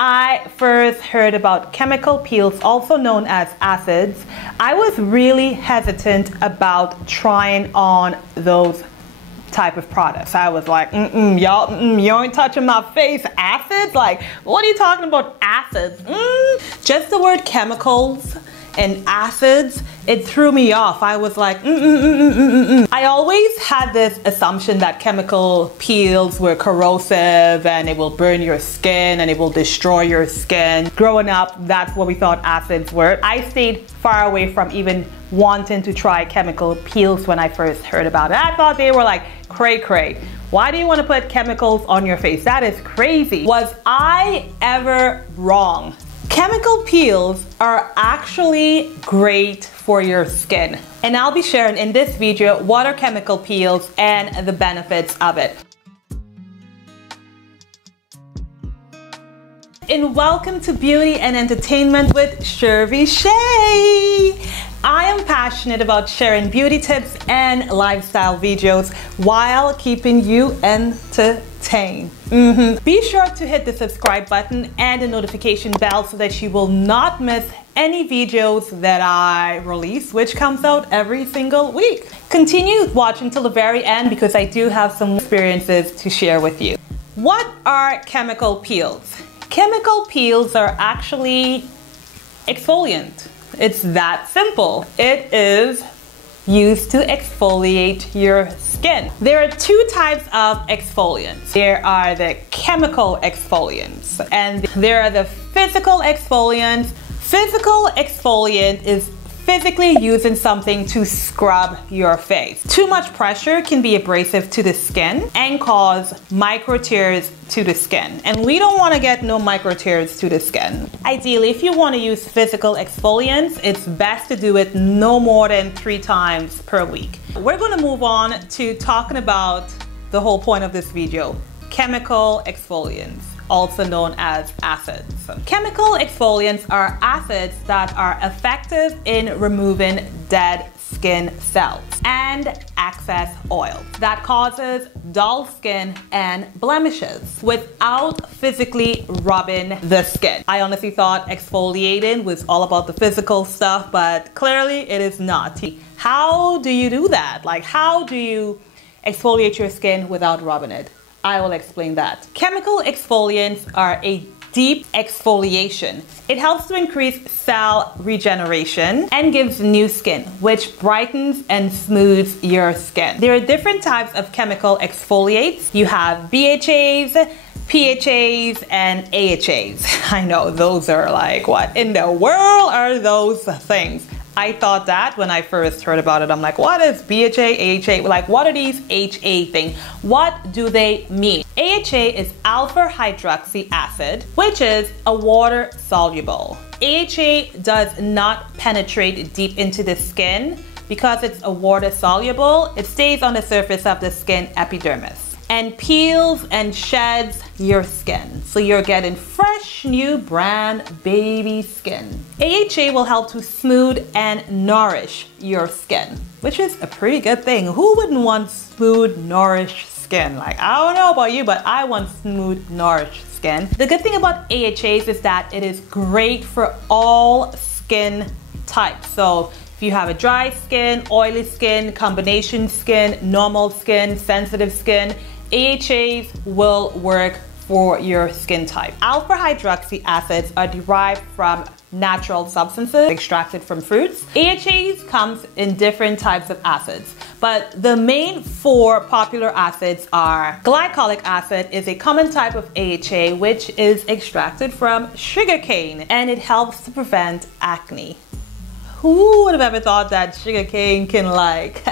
I first heard about chemical peels, also known as acids, I was really hesitant about trying on those type of products. I was like, y'all, you ain't touching my face. Acids? Like, what are you talking about, acids? Just the word chemicals and acids, it threw me off. I was like, I always had this assumption that chemical peels were corrosive and it will burn your skin and it will destroy your skin. Growing up, that's what we thought acids were. I stayed far away from even wanting to try chemical peels when I first heard about it. I thought they were like cray-cray. Why do you want to put chemicals on your face? That is crazy. Was I ever wrong? Chemical peels are actually great for your skin. And I'll be sharing in this video what are chemical peels and the benefits of it. And welcome to Beauty and Entertainment with Shirvy Shay. I am passionate about sharing beauty tips and lifestyle videos while keeping you entertained. Be sure to hit the subscribe button and the notification bell so that you will not miss any videos that I release, which comes out every single week. Continue watching till the very end because I do have some experiences to share with you. What are chemical peels? Chemical peels are actually exfoliant. It's that simple. It is used to exfoliate your skin. There are two types of exfoliants. There are the chemical exfoliants and there are the physical exfoliants. Physical exfoliant is physically using something to scrub your face. Too much pressure can be abrasive to the skin and cause micro tears to the skin. And we don't want to get no micro tears to the skin. Ideally, if you want to use physical exfoliants, it's best to do it no more than 3 times per week. We're going to move on to talking about the whole point of this video, chemical exfoliants, also known as acids. Chemical exfoliants are acids that are effective in removing dead skin cells and excess oil that causes dull skin and blemishes without physically rubbing the skin. I honestly thought exfoliating was all about the physical stuff, but clearly it is not. How do you do that? Like, how do you exfoliate your skin without rubbing it? I will explain that. Chemical exfoliants are a deep exfoliation. It helps to increase cell regeneration and gives new skin, which brightens and smooths your skin. There are different types of chemical exfoliates. You have BHAs, PHAs, and AHAs. I know, those are like, what in the world are those things? I thought that when I first heard about it. I'm like, what is BHA, AHA? Like, what are these HA things? What do they mean? AHA is alpha hydroxy acid, which is a water soluble. AHA does not penetrate deep into the skin because it's a water soluble. It stays on the surface of the skin epidermis and peels and sheds your skin. So you're getting fresh, new, brand baby skin. AHA will help to smooth and nourish your skin, which is a pretty good thing. Who wouldn't want smooth, nourished skin? Like, I don't know about you, but I want smooth, nourished skin. The good thing about AHAs is that it is great for all skin types. So if you have a dry skin, oily skin, combination skin, normal skin, sensitive skin, AHAs will work for your skin type. Alpha hydroxy acids are derived from natural substances extracted from fruits. AHAs comes in different types of acids, but the main 4 popular acids are glycolic acid is a common type of AHA which is extracted from sugarcane and it helps to prevent acne. Who would have ever thought that sugarcane can like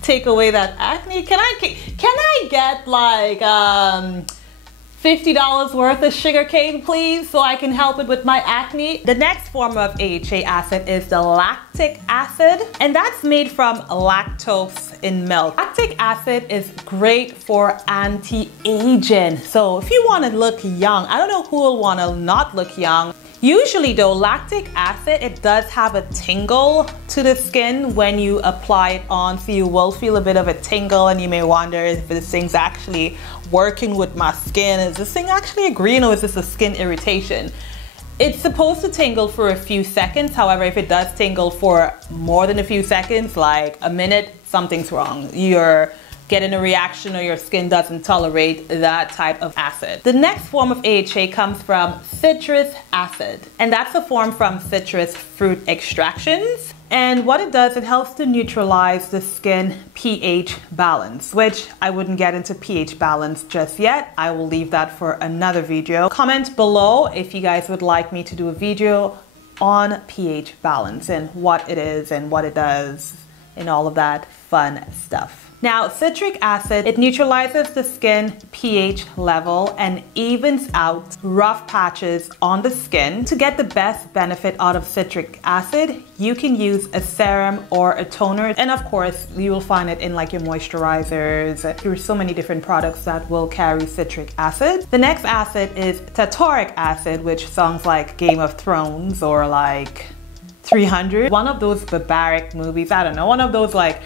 take away that acne? Can I get like $50 worth of sugarcane, please, so I can help it with my acne? The next form of AHA acid is the lactic acid, and that's made from lactose in milk. Lactic acid is great for anti-aging. So if you want to look young, I don't know who will want to not look young, Usually though, lactic acid, it does have a tingle to the skin when you apply it on, so you will feel a bit of a tingle and you may wonder if this thing's actually working with my skin. Is this thing actually a green or is this a skin irritation? It's supposed to tingle for a few seconds. However, if it does tingle for more than a few seconds, like a minute, something's wrong. You're getting a reaction or your skin doesn't tolerate that type of acid. The next form of AHA comes from citrus acid, and that's a form from citrus fruit extractions. And what it does, it helps to neutralize the skin pH balance, which I wouldn't get into pH balance just yet. I will leave that for another video. Comment below if you guys would like me to do a video on pH balance and what it is and what it does and all of that fun stuff. Now, citric acid, it neutralizes the skin pH level and evens out rough patches on the skin. To get the best benefit out of citric acid, you can use a serum or a toner. And of course, you will find it in like your moisturizers. There's so many different products that will carry citric acid. The next acid is tartaric acid, which sounds like Game of Thrones or like 300. One of those barbaric movies, I don't know, one of those like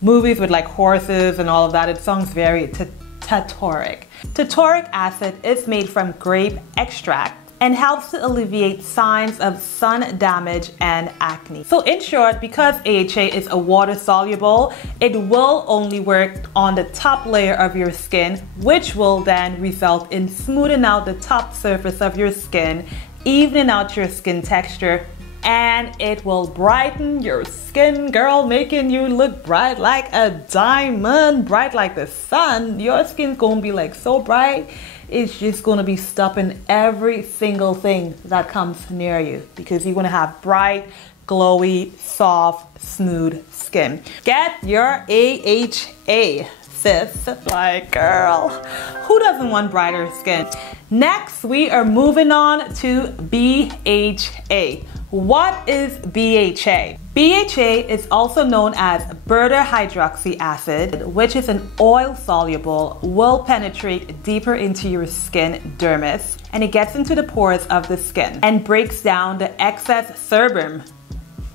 movies with like horses and all of that. It sounds very tartaric. Tartaric acid is made from grape extract and helps to alleviate signs of sun damage and acne. So in short, because AHA is a water soluble, it will only work on the top layer of your skin, which will then result in smoothing out the top surface of your skin, evening out your skin texture, and it will brighten your skin, girl, making you look bright like a diamond, bright like the sun. Your skin's gonna be like so bright, it's just gonna be stopping every single thing that comes near you because you're gonna have bright, glowy, soft, smooth skin. Get your AHA, sis. Like, girl, who doesn't want brighter skin? Next, we are moving on to BHA. What is BHA? BHA is also known as beta-hydroxy acid, which is an oil-soluble, will penetrate deeper into your skin dermis, and it gets into the pores of the skin and breaks down the excess sebum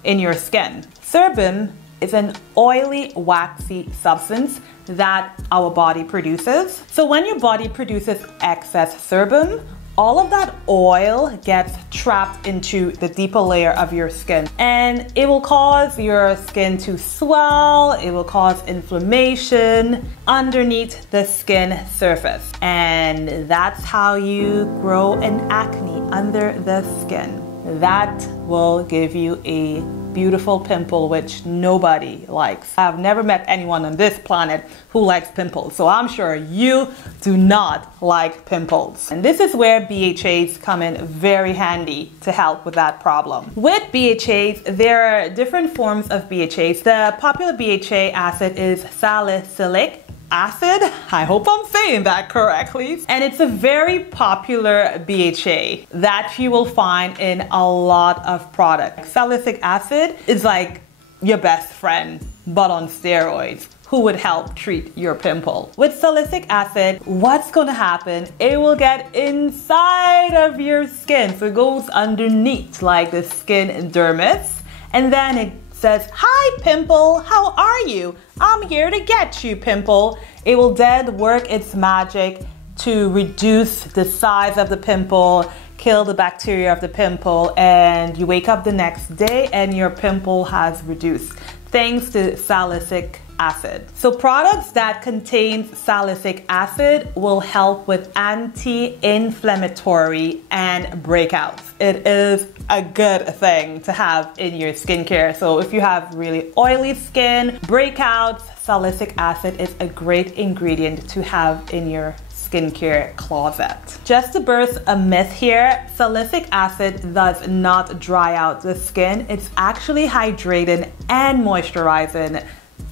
in your skin. Sebum is an oily, waxy substance that our body produces. So when your body produces excess sebum, all of that oil gets trapped into the deeper layer of your skin, and it will cause your skin to swell, it will cause inflammation underneath the skin surface. And that's how you grow an acne under the skin. That will give you a beautiful pimple, which nobody likes. I've never met anyone on this planet who likes pimples, so I'm sure you do not like pimples. And this is where BHAs come in very handy to help with that problem. With BHAs, there are different forms of BHAs. The popular BHA acid is salicylic acid. I hope I'm saying that correctly. And it's a very popular BHA that you will find in a lot of products. Salicylic acid is like your best friend, but on steroids, who would help treat your pimple. With salicylic acid, what's gonna happen? It will get inside of your skin. So it goes underneath like the skin dermis, and then it says, "Hi pimple, how are you? I'm here to get you, pimple." It will then work its magic to reduce the size of the pimple, kill the bacteria of the pimple, and you wake up the next day and your pimple has reduced thanks to salicylic acid. So products that contain salicylic acid will help with anti-inflammatory and breakouts. It is a good thing to have in your skincare. So if you have really oily skin, breakouts, salicylic acid is a great ingredient to have in your skincare closet. Just to burst a myth here, salicylic acid does not dry out the skin. It's actually hydrating and moisturizing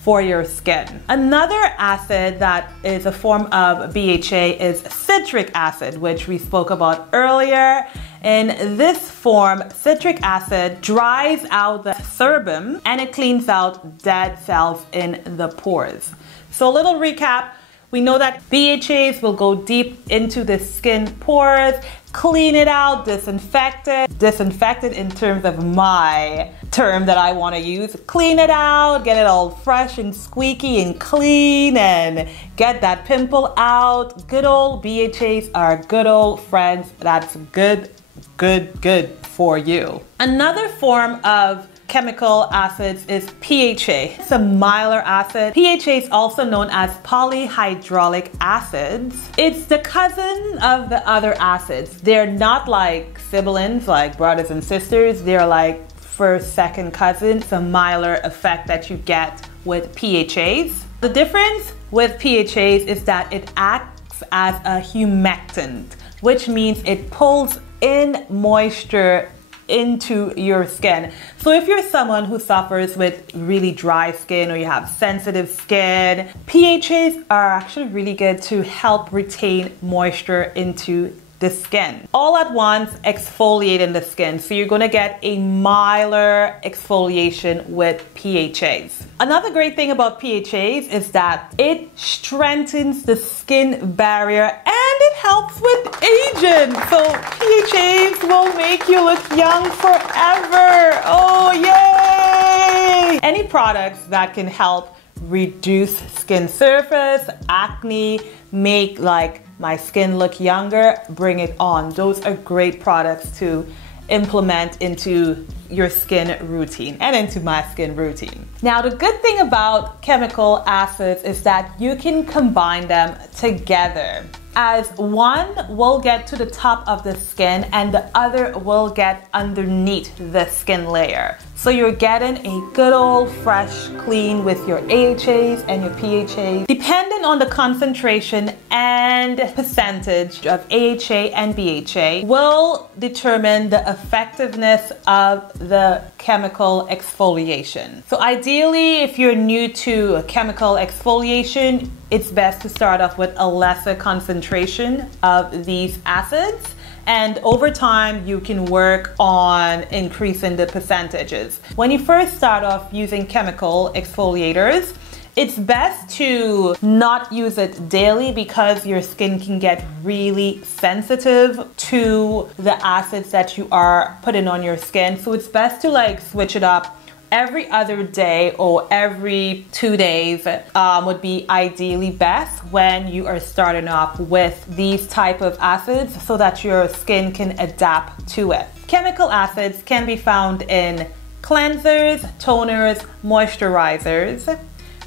for your skin. Another acid that is a form of BHA is citric acid, which we spoke about earlier. In this form, citric acid dries out the sebum and it cleans out dead cells in the pores. So a little recap. We know that BHAs will go deep into the skin pores, clean it out, disinfect it in terms of my term that I want to use. Clean it out, get it all fresh and squeaky and clean, and get that pimple out. Good old BHAs are good old friends. That's good for you. Another form of chemical acids is PHA. It's a milder acid. PHA is also known as polyhydrolic acids. It's the cousin of the other acids. They're not like siblings, like brothers and sisters. They're like first, second cousins. It's a milder effect that you get with PHAs. The difference with PHAs is that it acts as a humectant, which means it pulls in moisture into your skin. So if you're someone who suffers with really dry skin or you have sensitive skin, PHAs are actually really good to help retain moisture into the skin. All at once, exfoliating the skin. So you're gonna get a milder exfoliation with PHAs. Another great thing about PHAs is that it strengthens the skin barrier and it helps with aging. So PHAs will make you look young forever. Oh, yay! Any products that can help reduce skin surface, acne, make like my skin look younger, bring it on. Those are great products to implement into your skin routine and into my skin routine. Now, the good thing about chemical acids is that you can combine them together, as one will get to the top of the skin and the other will get underneath the skin layer. So you're getting a good old fresh clean with your AHAs and your PHAs. Depending on the concentration and percentage of AHA and BHA will determine the effectiveness of the chemical exfoliation. So ideally, if you're new to chemical exfoliation, it's best to start off with a lesser concentration of these acids. And over time, you can work on increasing the percentages. When you first start off using chemical exfoliators, it's best to not use it daily because your skin can get really sensitive to the acids that you are putting on your skin. So it's best to like switch it up every other day or every 2 days would be ideally best when you are starting off with these type of acids so that your skin can adapt to it. Chemical acids can be found in cleansers, toners, moisturizers,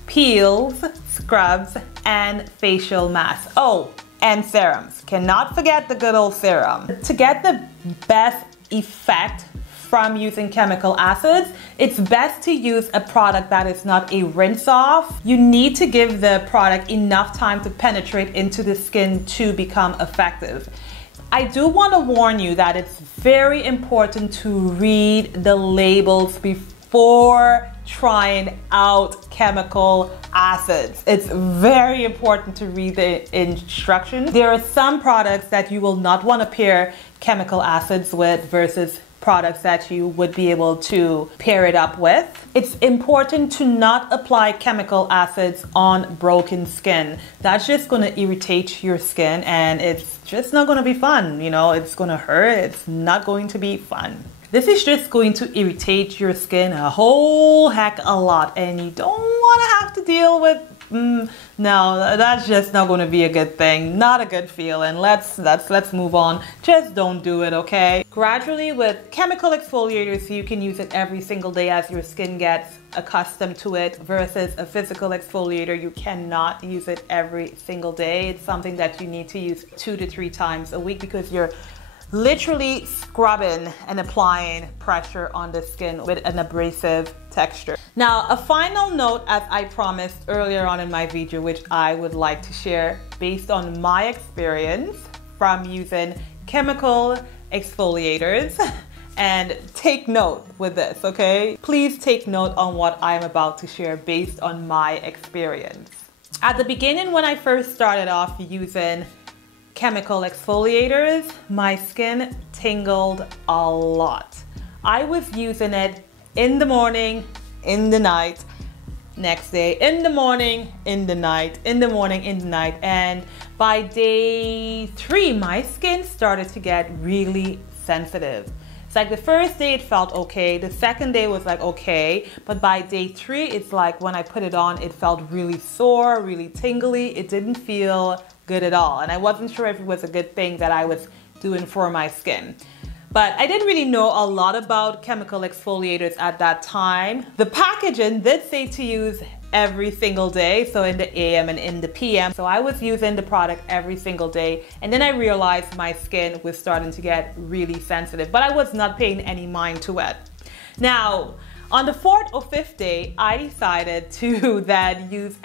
peels, scrubs, and facial masks. Oh, and serums. Cannot forget the good old serum. To get the best effect from using chemical acids, it's best to use a product that is not a rinse off. You need to give the product enough time to penetrate into the skin to become effective. I do want to warn you that it's very important to read the labels before trying out chemical acids. It's very important to read the instructions. There are some products that you will not want to pair chemical acids with versus products that you would be able to pair it up with. It's important to not apply chemical acids on broken skin. That's just going to irritate your skin and it's just not going to be fun. You know, it's going to hurt. It's not going to be fun. This is just going to irritate your skin a whole heck a lot and you don't want to have to deal with no, that's just not going to be a good thing. Not a good feeling. Let's move on. Just don't do it, okay? Gradually, with chemical exfoliators, you can use it every single day as your skin gets accustomed to it, versus a physical exfoliator, you cannot use it every single day. It's something that you need to use 2 to 3 times a week because you're literally scrubbing and applying pressure on the skin with an abrasive texture. Now, a final note, as I promised earlier on in my video, which I would like to share based on my experience from using chemical exfoliators. And take note with this, okay? Please take note on what I'm about to share based on my experience. At the beginning, when I first started off using chemical exfoliators, my skin tingled a lot. I was using it in the morning, in the night, next day, in the morning, in the night, in the morning, in the night. And by day 3, my skin started to get really sensitive. It's like the first day it felt okay, the second day was like okay, but by day 3, it's like when I put it on, it felt really sore, really tingly. It didn't feel good at all. And I wasn't sure if it was a good thing that I was doing for my skin. But I didn't really know a lot about chemical exfoliators at that time. The packaging did say to use every single day, so in the AM and in the PM. So I was using the product every single day, and then I realized my skin was starting to get really sensitive, but I was not paying any mind to it. Now, on the 4th or 5th day, I decided to then use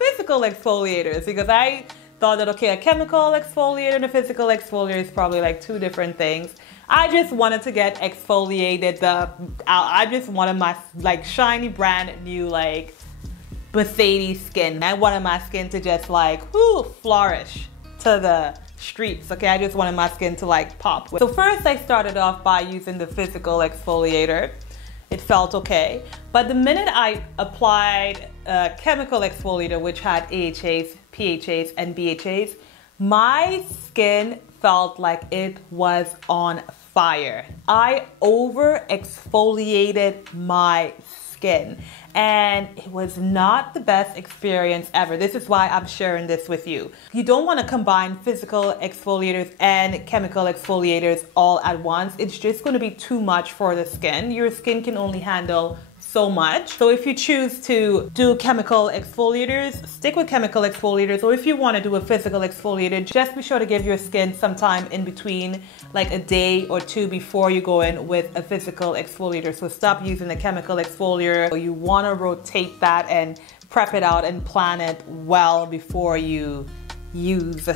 physical exfoliators, because I thought that, okay, a chemical exfoliator and a physical exfoliator is probably like 2 different things. I just wanted to get exfoliated. I just wanted my like shiny, brand new, like Mercedes skin. I wanted my skin to just like flourish to the streets. Okay, I just wanted my skin to like pop. So first I started off by using the physical exfoliator. It felt okay, but the minute I applied a chemical exfoliator which had AHAs, PHAs, and BHAs, my skin felt like it was on fire. I over exfoliated my skin, and it was not the best experience ever. This is why I'm sharing this with you. You don't want to combine physical exfoliators and chemical exfoliators all at once. It's just going to be too much for the skin. Your skin can only handle so much. So if you choose to do chemical exfoliators, stick with chemical exfoliators, or if you want to do a physical exfoliator, just be sure to give your skin some time in between, like a day or 2 before you go in with a physical exfoliator. So stop using the chemical exfoliator. You want to rotate that and prep it out and plan it well before you use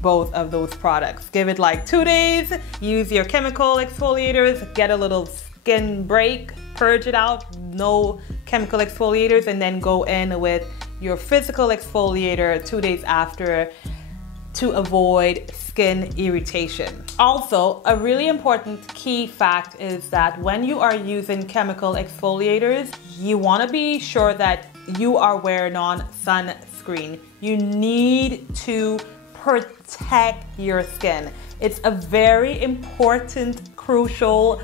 both of those products. Give it like 2 days, use your chemical exfoliators, get a little skin break, purge it out, no chemical exfoliators, and then go in with your physical exfoliator 2 days after to avoid skin irritation. Also, a really important key fact is that when you are using chemical exfoliators, you want to be sure that you are wearing on sunscreen. You need to protect your skin. It's a very important, crucial,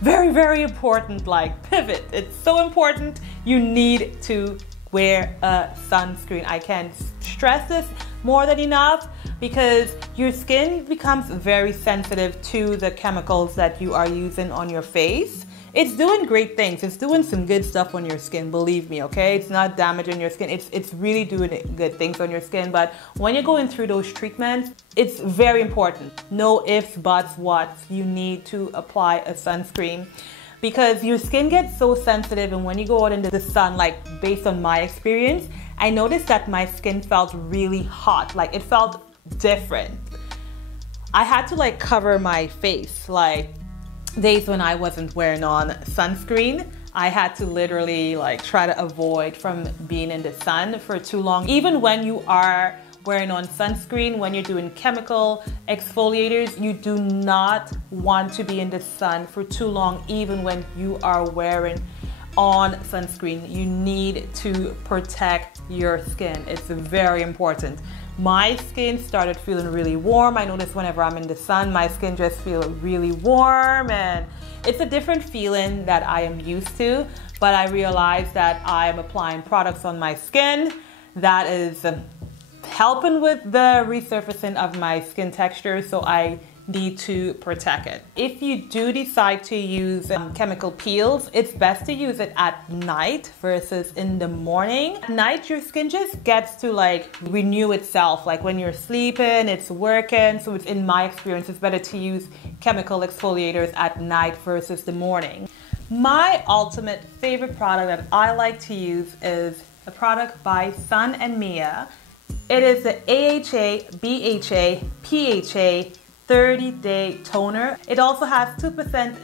very, very important like pivot. It's so important. You need to wear a sunscreen. I can't stress this more than enough, because your skin becomes very sensitive to the chemicals that you are using on your face. It's doing great things. It's doing some good stuff on your skin, believe me, okay? It's not damaging your skin. It's really doing good things on your skin. But when you're going through those treatments, it's very important. No ifs, buts, whats. You need to apply a sunscreen, because your skin gets so sensitive, and when you go out into the sun, like based on my experience, I noticed that my skin felt really hot. Like it felt different. I had to like cover my face, like days when I wasn't wearing on sunscreen. I had to literally like try to avoid from being in the sun for too long. Even when you are wearing on sunscreen, when you're doing chemical exfoliators, you do not want to be in the sun for too long. Even when you are wearing on sunscreen, you need to protect your skin. It's very important. My skin started feeling really warm. I notice whenever I'm in the sun, my skin just feels really warm, and it's a different feeling that I am used to, but I realized that I'm applying products on my skin that is helping with the resurfacing of my skin texture, so I need to protect it. If you do decide to use chemical peels, it's best to use it at night versus in the morning. At night, your skin just gets to like renew itself. Like when you're sleeping, it's working. So it's, in my experience, it's better to use chemical exfoliators at night versus the morning. My ultimate favorite product that I like to use is a product by Sun and Mia. It is the AHA-BHA-PHA 30-day toner. It also has 2%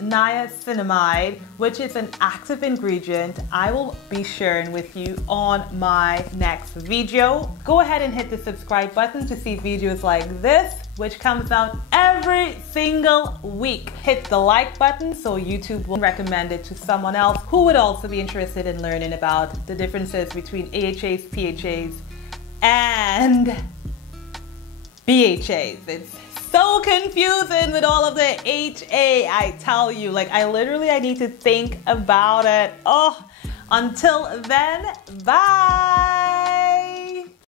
niacinamide, which is an active ingredient I will be sharing with you on my next video. Go ahead and hit the subscribe button to see videos like this, which comes out every single week. Hit the like button so YouTube will recommend it to someone else who would also be interested in learning about the differences between AHAs, PHAs, and BHAs. It's so confusing with all of the HA, I tell you. Like, I need to think about it. Oh, until then, bye.